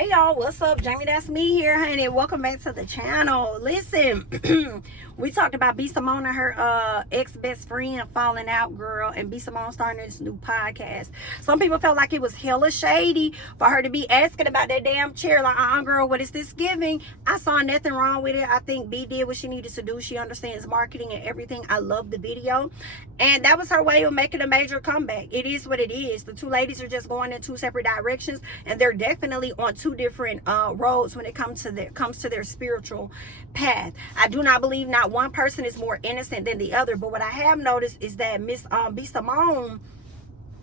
Hey y'all, what's up? Jami, that's me here, honey. Welcome back to the channel. Listen, we talked about B.Simone and her ex-best friend falling out, girl, and B.Simone starting this new podcast. Some people felt like it was hella shady for her to be asking about that damn chair. Like, girl, what is this giving? I saw nothing wrong with it. I think B did what she needed to do. She understands marketing and everything. I love the video. And that was her way of making a major comeback. It is what it is. The two ladies are just going in two separate directions, and they're definitely on two different roads when it comes to their spiritual path. I do not believe not one person is more innocent than the other, but what I have noticed is that Miss B.Simone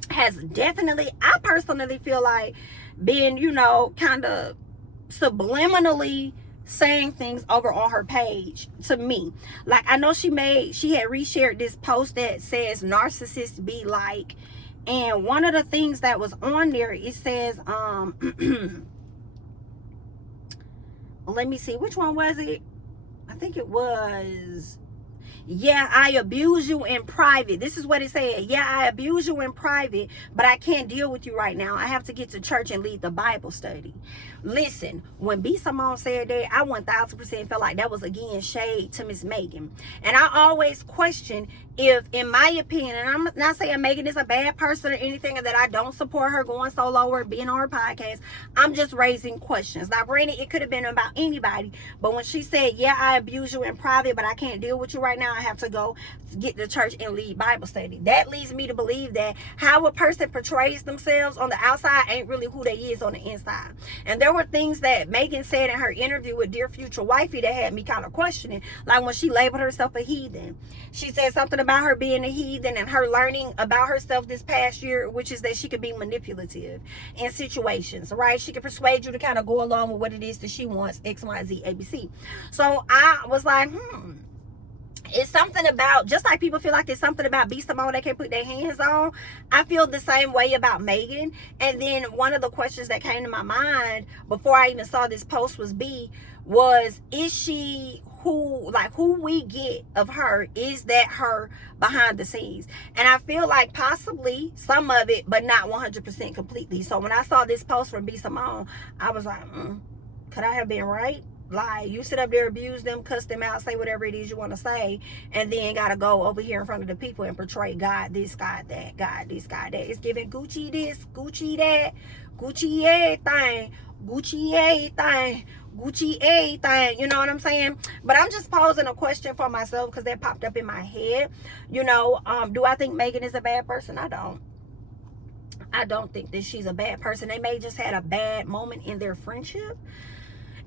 has definitely, I personally feel like, been, you know, kind of subliminally saying things over on her page to me. Like, I know she had reshared this post that says narcissists be like, and one of the things that was on there, it says let me see, which one was it? I think it was, yeah, I abuse you in private. This is what it said. Yeah, I abuse you in private, but I can't deal with you right now. I have to get to church and lead the Bible study. Listen, when B.Simone said that, I 1000% felt like that was, again, shade to Miss Megan. And I always question if, in my opinion, and I'm not saying Megan is a bad person or anything, or that I don't support her going solo or being on her podcast. I'm just raising questions. Now, granted, it could have been about anybody, but when she said, yeah, I abuse you in private, but I can't deal with you right now, I have to go get to church and lead Bible study. That leads me to believe that how a person portrays themselves on the outside ain't really who they is on the inside. And there were things that Megan said in her interview with Dear Future Wifey that had me kind of questioning, like when she labeled herself a heathen. She said something about her being a heathen and her learning about herself this past year, which is that she could be manipulative in situations, right? She could persuade you to kind of go along with what it is that she wants, X, Y, Z, ABC. So I was like, it's something about, just like people feel like there's something about B.Simone they can put their hands on, I feel the same way about Megan. And then one of the questions that came to my mind before I even saw this post was is she who we get of her, is that her behind the scenes? And I feel like possibly some of it, but not 100% completely. So when I saw this post from B.Simone, I was like, could I have been right? Like, you sit up there, abuse them, cuss them out, say whatever it is you want to say, and then gotta go over here in front of the people and portray God this, God that, God this, God that. It's giving Gucci this, Gucci that, Gucci everything, Gucci everything, Gucci everything. You know what I'm saying? But I'm just posing a question for myself because that popped up in my head. You know, do I think Megan is a bad person? I don't think that she's a bad person. They may just had a bad moment in their friendship.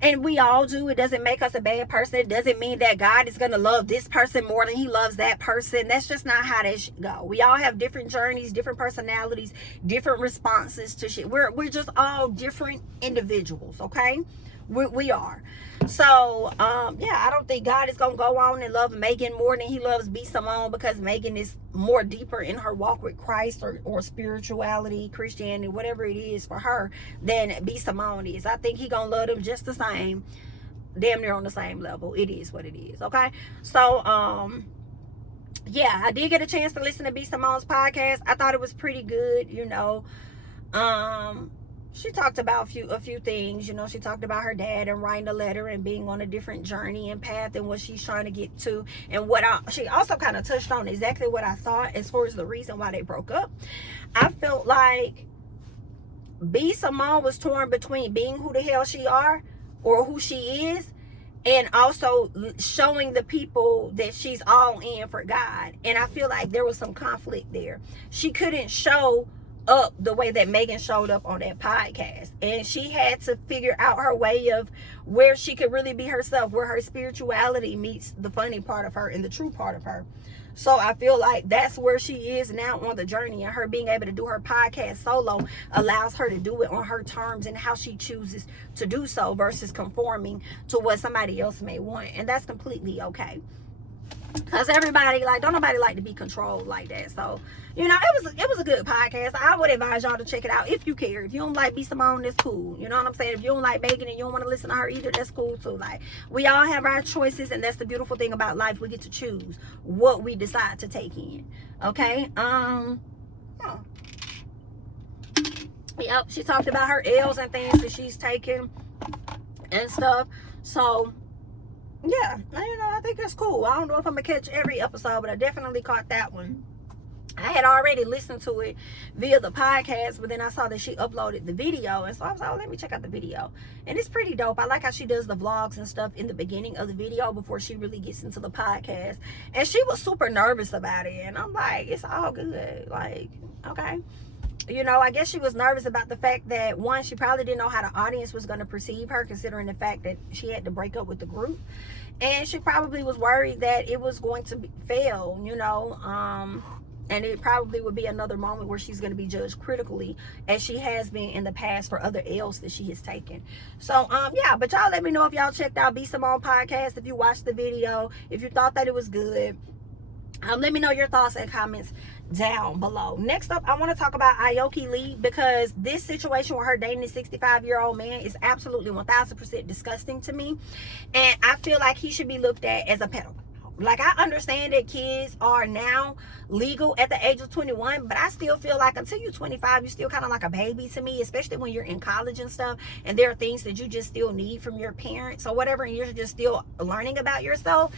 And we all do. It doesn't make us a bad person. It doesn't mean that God is going to love this person more than he loves that person. That's just not how that should go. We all have different journeys, different personalities, different responses to shit. We're just all different individuals, okay? We are. So, yeah, I don't think God is going to go on and love Megan more than he loves B.Simone, because Megan is more deeper in her walk with Christ or spirituality, Christianity, whatever it is for her, than B.Simone is. I think he going to love them just the same, damn near on the same level. It is what it is, okay? So, yeah, I did get a chance to listen to B.Simone's podcast. I thought it was pretty good, you know. She talked about a few things. You know, she talked about her dad and writing a letter and being on a different journey and path and what she's trying to get to. And she also kind of touched on exactly what I thought as far as the reason why they broke up. I felt like B.Simone was torn between being who the hell she are or who she is, and also showing the people that she's all in for God. And I feel like there was some conflict there. She couldn't show up the way that Megan showed up on that podcast, and she had to figure out her way of where she could really be herself, where her spirituality meets the funny part of her and the true part of her. So I feel like that's where she is now on the journey, and her being able to do her podcast solo allows her to do it on her terms and how she chooses to do so versus conforming to what somebody else may want. And that's completely okay, because everybody, like, don't nobody like to be controlled like that. So, you know, it was a good podcast. I would advise y'all to check it out if you care. If you don't like B.Simone, that's cool. You know what I'm saying? If you don't like Megan and you don't want to listen to her either, that's cool too. Like, we all have our choices, and that's the beautiful thing about life. We get to choose what we decide to take in. Okay? Yep, she talked about her L's and things that she's taken and stuff. So yeah, you know, I think it's cool. I don't know if I'm gonna catch every episode, but I definitely caught that one. I had already listened to it via the podcast, but then I saw that she uploaded the video, and so I was like, oh, let me check out the video. And it's pretty dope. I like how she does the vlogs and stuff in the beginning of the video before she really gets into the podcast. And she was super nervous about it, and I'm like, it's all good. Like, okay. You know, I guess she was nervous about the fact that, one, she probably didn't know how the audience was going to perceive her, considering the fact that she had to break up with the group. And she probably was worried that it was going to fail, you know, and it probably would be another moment where she's going to be judged critically, as she has been in the past for other L's that she has taken. So, yeah, but y'all let me know if y'all checked out B.Simone podcast, if you watched the video, if you thought that it was good. Let me know your thoughts and comments down below. Next up, I want to talk about Aoki Lee, because this situation with her dating a 65-year-old man is absolutely 1000% disgusting to me, and I feel like he should be looked at as a pedophile. Like, I understand that kids are now legal at the age of 21, but I still feel like until you're 25, you're still kind of like a baby to me, especially when you're in college and stuff, and there are things that you just still need from your parents or whatever, and you're just still learning about yourself.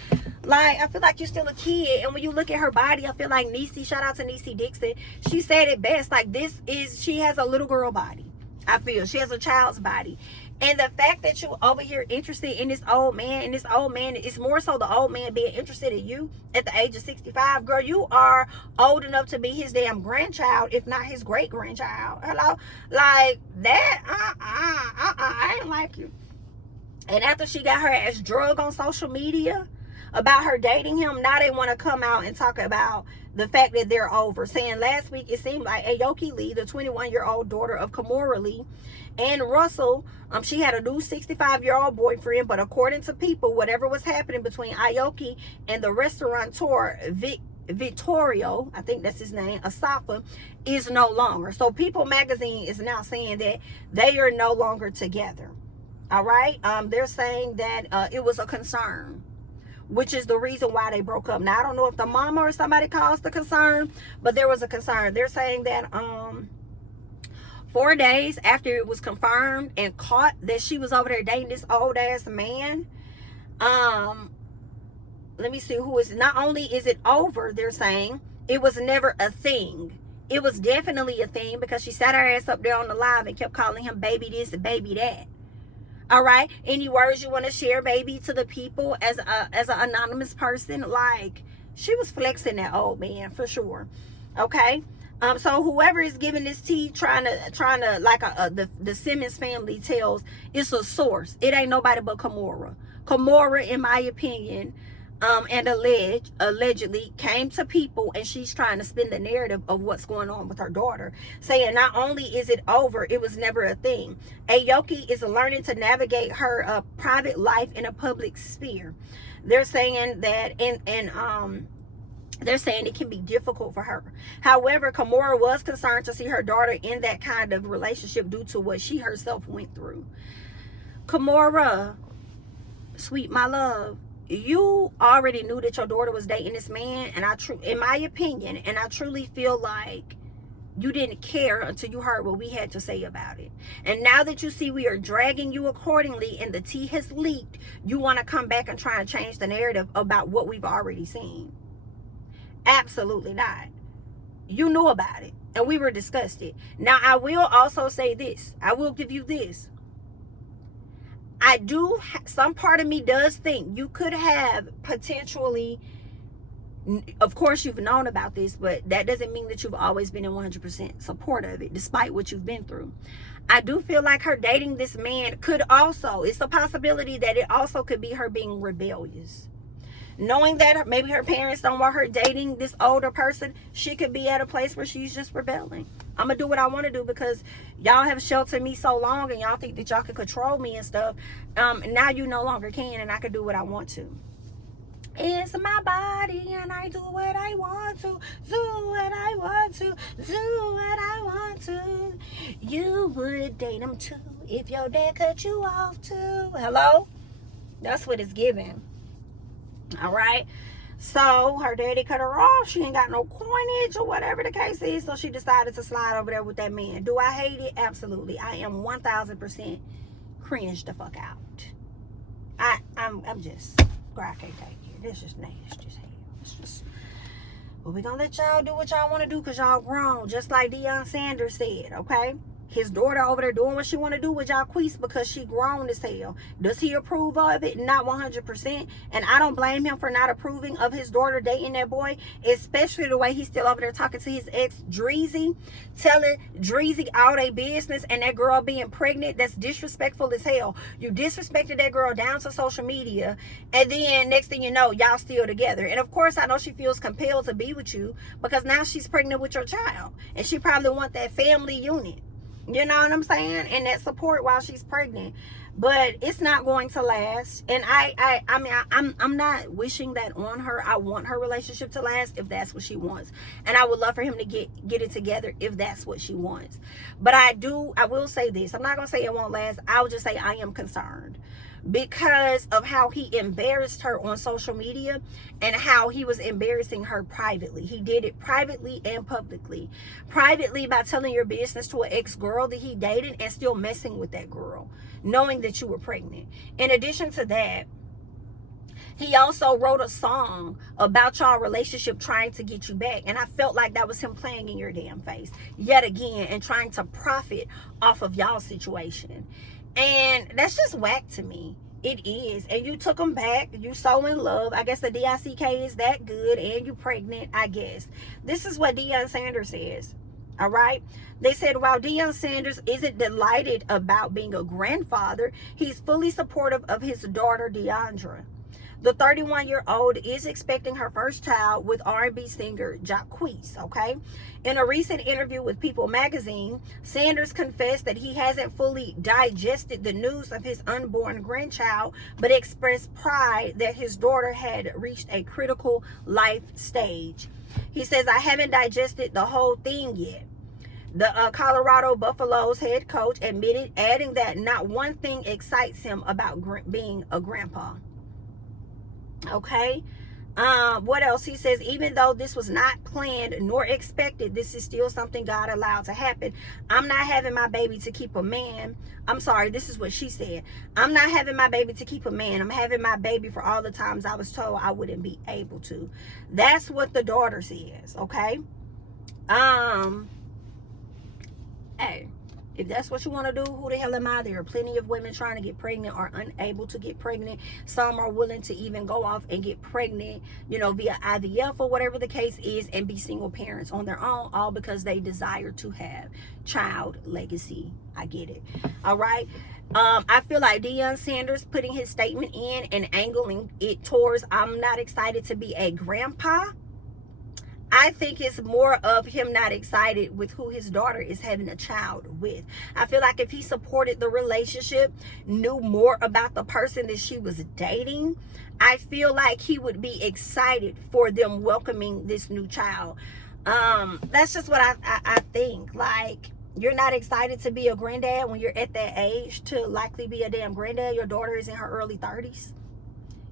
Like, I feel like you're still a kid. And when you look at her body, I feel like Niecy, shout out to Niecy Dixon, she said it best. Like, she has a little girl body. I feel she has a child's body. And the fact that you over here interested in this old man, and this old man, it's more so the old man being interested in you at the age of 65. Girl, you are old enough to be his damn grandchild, if not his great-grandchild. Hello? Like, that, I ain't like you. And after she got her ass drug on social media about her dating him, now they want to come out and talk about the fact that they're over. Saying last week it seemed like Aoki Lee, the 21-year-old daughter of Kimora Lee and Russell, she had a new 65-year-old boyfriend, but according to people, whatever was happening between Aoki and the restaurateur Vittorio, I think that's his name, Asafa, is no longer. So People magazine is now saying that they are no longer together. All right, they're saying that it was a concern, which is the reason why they broke up. Now, I don't know if the mama or somebody caused the concern, but there was a concern. They're saying that 4 days after it was confirmed and caught that she was over there dating this old ass man, let me see who is, not only is it over, they're saying it was never a thing. It was definitely a thing, because she sat her ass up there on the live and kept calling him baby this and baby that. All right, any words you want to share, baby, to the people as an anonymous person? Like, she was flexing that old man for sure. Okay, so whoever is giving this tea, trying to like the Simmons family tells, it's a source. It ain't nobody but Kimora. Kimora, in my opinion, and allegedly came to People, and she's trying to spin the narrative of what's going on with her daughter, saying not only is it over, it was never a thing. Aoki is learning to navigate her private life in a public sphere. They're saying that, they're saying it can be difficult for her. However, Kimora was concerned to see her daughter in that kind of relationship due to what she herself went through. Kimora, sweet my love, you already knew that your daughter was dating this man, and in my opinion, and I truly feel like you didn't care until you heard what we had to say about it. And now that you see we are dragging you accordingly and the tea has leaked, you want to come back and try and change the narrative about what we've already seen. Absolutely not. You knew about it, and we were disgusted. Now, I will also say this. I will give you this. Some part of me does think you could have potentially, of course you've known about this, but that doesn't mean that you've always been in 100% support of it, despite what you've been through. I do feel like her dating this man could also, it's a possibility that it also could be her being rebellious. Knowing that maybe her parents don't want her dating this older person, she could be at a place where she's just rebelling. I'm going to do what I want to do because y'all have sheltered me so long and y'all think that y'all can control me and stuff. Now you no longer can, and I can do what I want to. It's my body and I do what I want to. Do what I want to. Do what I want to. You would date him too if your dad cut you off too. Hello? That's what it's giving. All right, So her daddy cut her off. She ain't got no coinage or whatever the case is. So she decided to slide over there with that man. Do I hate it? Absolutely. I am 1000% cringe the fuck out. I'm just, girl, I can't take it. This is nasty as hell. It's just, but we gonna let y'all do what y'all want to do because y'all grown. Just like Deion Sanders said, okay? His daughter over there doing what she want to do with Jacquees because she grown as hell. Does he approve of it? Not 100%. And I don't blame him for not approving of his daughter dating that boy, especially the way he's still over there talking to his ex, Dreezy, telling Dreezy all their business, and that girl being pregnant. That's disrespectful as hell. You disrespected that girl down to social media, and then next thing you know, y'all still together. And of course, I know she feels compelled to be with you because now she's pregnant with your child, and she probably want that family unit. You know what I'm saying? And that support while she's pregnant. But it's not going to last. And I'm not wishing that on her. I want her relationship to last if that's what she wants. And I would love for him to get it together if that's what she wants. But I will say this. I'm not going to say it won't last. I will just say I am concerned because of how he embarrassed her on social media and how he was embarrassing her privately. He did it privately and publicly. Privately by telling your business to an ex-girl that he dated and still messing with that girl, knowing that you were pregnant. In addition to that, he also wrote a song about y'all relationship trying to get you back. And I felt like that was him playing in your damn face yet again and trying to profit off of y'all situation. And that's just whack to me. It is. And you took him back. You so in love. I guess the DICK is that good. And you pregnant, I guess. This is what Deion Sanders says. All right. They said, while Deion Sanders isn't delighted about being a grandfather, he's fully supportive of his daughter, Deandra. The 31-year-old is expecting her first child with R&B singer Jacquees, okay? In a recent interview with People magazine, Sanders confessed that he hasn't fully digested the news of his unborn grandchild, but expressed pride that his daughter had reached a critical life stage. He says, I haven't digested the whole thing yet. The Colorado Buffaloes head coach admitted, adding that not one thing excites him about being a grandpa. Okay. What else? He says, even though this was not planned nor expected, this is still something God allowed to happen. I'm not having my baby to keep a man. I'm sorry, this is what she said. I'm not having my baby to keep a man. I'm having my baby for all the times I was told I wouldn't be able to. That's what the daughter says, okay? Hey, if that's what you want to do, who the hell am I? There are plenty of women trying to get pregnant or unable to get pregnant. Some are willing to even go off and get pregnant, you know, via IVF or whatever the case is, and be single parents on their own, all because they desire to have child legacy. I get it. All right. I feel like Deion Sanders putting his statement in and angling it towards, I'm not excited to be a grandpa. I think it's more of him not excited with who his daughter is having a child with. I feel like if he supported the relationship, knew more about the person that she was dating, I feel like he would be excited for them welcoming this new child. That's just what I think. Like, you're not excited to be a granddad when you're at that age to likely be a damn granddad. Your daughter is in her early 30s.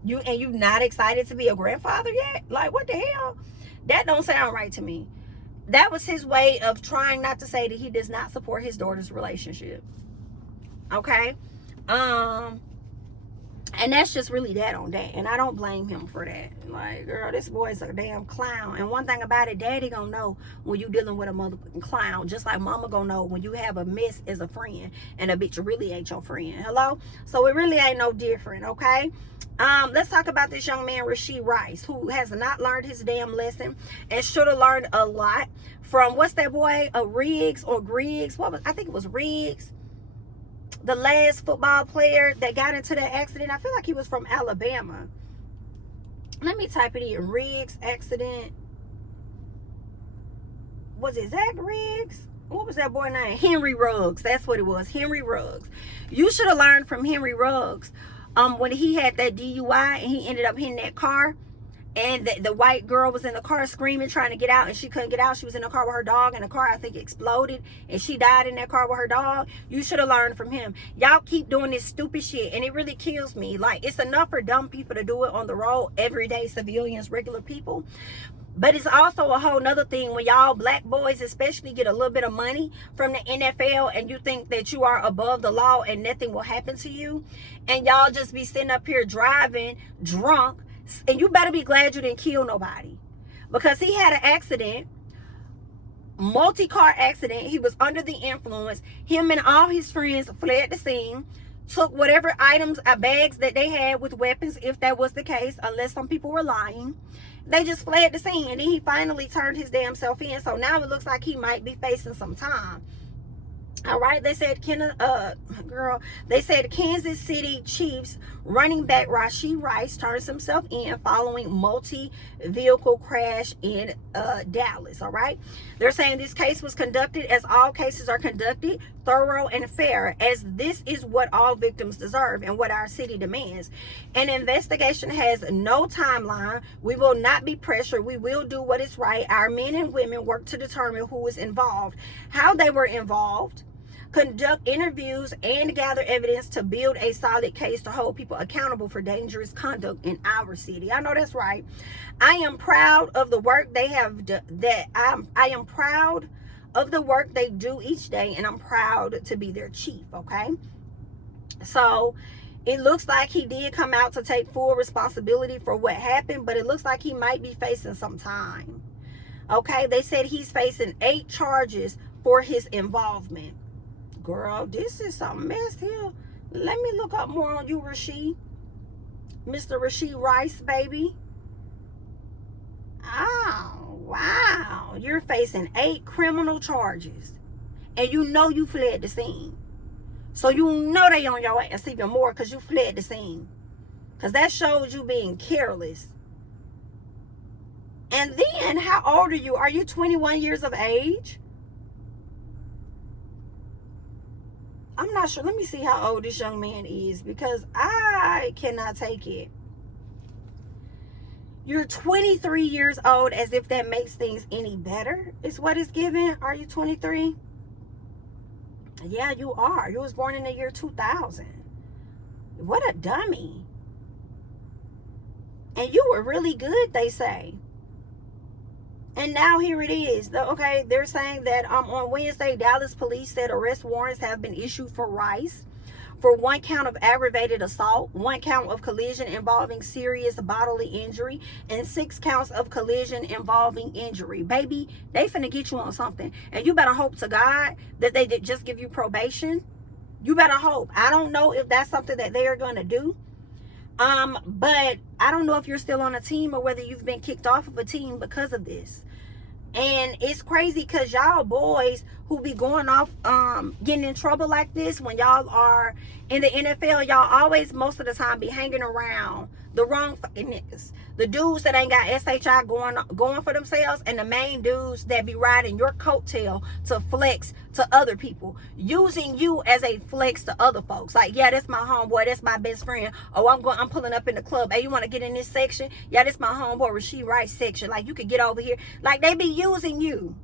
You're not excited to be a grandfather yet? Like, what the hell? That don't sound right to me. That was his way of trying not to say that he does not support his daughter's relationship. Okay? And that's just really that on that. And I don't blame him for that. Like, girl, this boy's a damn clown. And one thing about it, daddy gonna know when you dealing with a motherfucking clown. Just like mama gonna know when you have a mess as a friend and a bitch really ain't your friend. Hello? So it really ain't no different, okay? Let's talk about this young man, Rashi Rice, who has not learned his damn lesson and should have learned a lot from, what's that boy, Riggs or Griggs? I think it was Riggs, the last football player that got into that accident. I feel like he was from Alabama. Let me type it in. Riggs accident. Was it Zach Riggs? What was that boy name? Henry Ruggs. That's what it was. Henry Ruggs. You should have learned from Henry Ruggs. When he had that DUI and he ended up hitting that car And the white girl was in the car screaming, trying to get out, and she couldn't get out. She was in the car with her dog, and the car, I think, exploded, and she died in that car with her dog. You should have learned from him. Y'all keep doing this stupid shit, and it really kills me. Like, it's enough for dumb people to do it on the road, everyday civilians, regular people. But it's also a whole nother thing when y'all black boys especially get a little bit of money from the NFL and you think that you are above the law and nothing will happen to you. And y'all just be sitting up here driving drunk. And you better be glad you didn't kill nobody. Because he had an accident, multi-car accident. He was under the influence. Him and all his friends fled the scene. Took whatever items, bags that they had with weapons, if that was the case, unless some people were lying. They just fled the scene, and then he finally turned his damn self in. So now it looks like he might be facing some time. All right, they said, they said Kansas City Chiefs running back Rashi Rice turns himself in following multi-vehicle crash in Dallas. All right, they're saying this case was conducted as all cases are conducted, thorough and fair, as this is what all victims deserve and what our city demands. An investigation has no timeline. We will not be pressured. We will do what is right. Our men and women work to determine who is involved, how they were involved, conduct interviews, and gather evidence to build a solid case to hold people accountable for dangerous conduct in our city. I know that's right. I am proud of the work they have I am proud of the work they do each day, and I'm proud to be their chief. Okay, so it looks like he did come out to take full responsibility for what happened, but it looks like he might be facing some time. Okay, they said he's facing 8 charges for his involvement. Girl, this is some mess here. Let me look up more on you, Rashee. Mr. Rashi Rice, baby. Oh, wow. You're facing 8 criminal charges. And you know you fled the scene. So you know they on your ass even more because you fled the scene. Because that shows you being careless. And then, how old are you? Are you 21 years of age? I'm not sure. Let me see how old this young man is, because I cannot take it. You're 23 years old, as if that makes things any better, is what it's given. Are you 23? Yeah, you are. You was born in the year 2000. What a dummy. And you were really good, they say. And now here it is. Okay, they're saying that on Wednesday, Dallas police said arrest warrants have been issued for Rice for 1 count of aggravated assault, 1 count of collision involving serious bodily injury, and 6 counts of collision involving injury. Baby, they finna get you on something. And you better hope to God that they did just give you probation. You better hope. I don't know if that's something that they are going to do. But I don't know if you're still on a team or whether you've been kicked off of a team because of this. And it's crazy because y'all boys who be going off, getting in trouble like this when y'all are in the NFL, y'all always, most of the time, be hanging around the wrong fucking niggas. The dudes that ain't got SHI going for themselves, and the main dudes that be riding your coattail to flex to other people, using you as a flex to other folks. Like, yeah, that's my homeboy, that's my best friend. Oh, I'm pulling up in the club. Hey, you want to get in this section? Yeah, that's my homeboy Rashi Rice section. Like, you could get over here. Like, they be using you.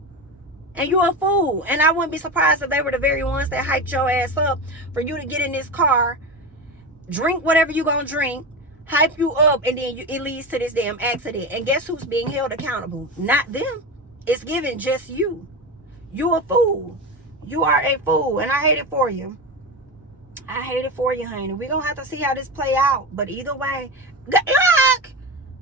And you a fool. And I wouldn't be surprised if they were the very ones that hyped your ass up for you to get in this car, drink whatever you gonna drink, hype you up, and then it leads to this damn accident. And guess who's being held accountable? Not them. It's given just you. You a fool. You are a fool. And I hate it for you. I hate it for you, honey. We're gonna have to see how this play out. But either way, good luck.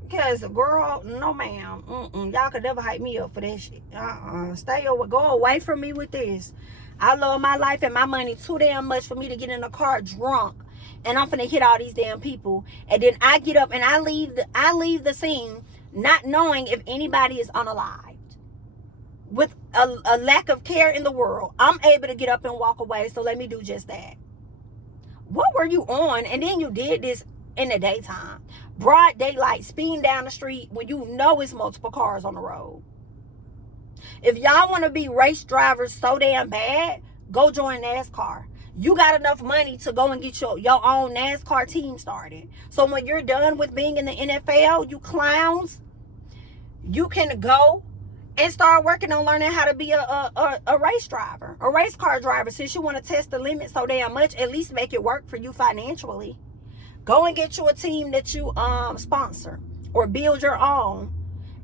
Because, girl, no ma'am. Y'all could never hype me up for that shit. Go away from me with this. I love my life and my money too damn much for me to get in a car drunk. And I'm finna hit all these damn people. And then I get up and I leave the scene not knowing if anybody is unalived. With a lack of care in the world, I'm able to get up and walk away. So let me do just that. What were you on? And then you did this in the daytime. Broad daylight, speeding down the street when you know it's multiple cars on the road. If y'all want to be race drivers so damn bad, go join NASCAR. You got enough money to go and get your own NASCAR team started. So when you're done with being in the NFL, you clowns, you can go and start working on learning how to be a race driver, a race car driver. Since you want to test the limit so damn much, at least make it work for you financially. Go and get you a team that you sponsor or build your own.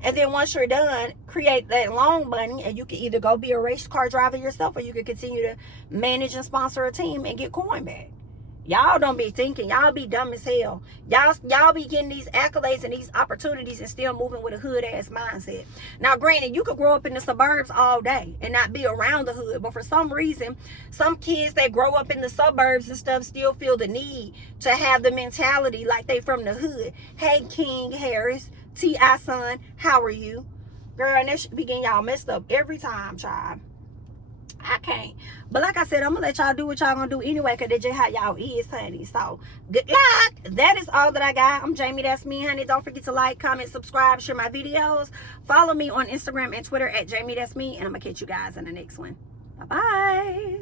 And then once you're done, create that long money, and you can either go be a race car driver yourself, or you can continue to manage and sponsor a team and get coin back. Y'all don't be thinking. Y'all be dumb as hell. Y'all be getting these accolades and these opportunities and still moving with a hood ass mindset. Now, granted, you could grow up in the suburbs all day and not be around the hood, but for some reason, some kids that grow up in the suburbs and stuff still feel the need to have the mentality like they from the hood. Hey, King Harris, T.I. son, how are you? Girl, and that should be getting y'all messed up every time, child. I can't. But like I said, I'm going to let y'all do what y'all going to do anyway, because that's just how y'all is, honey. So, good luck. That is all that I got. I'm Jami, that's me, honey. Don't forget to like, comment, subscribe, share my videos. Follow me on Instagram and Twitter at Jami, that's me. And I'm going to catch you guys in the next one. Bye-bye.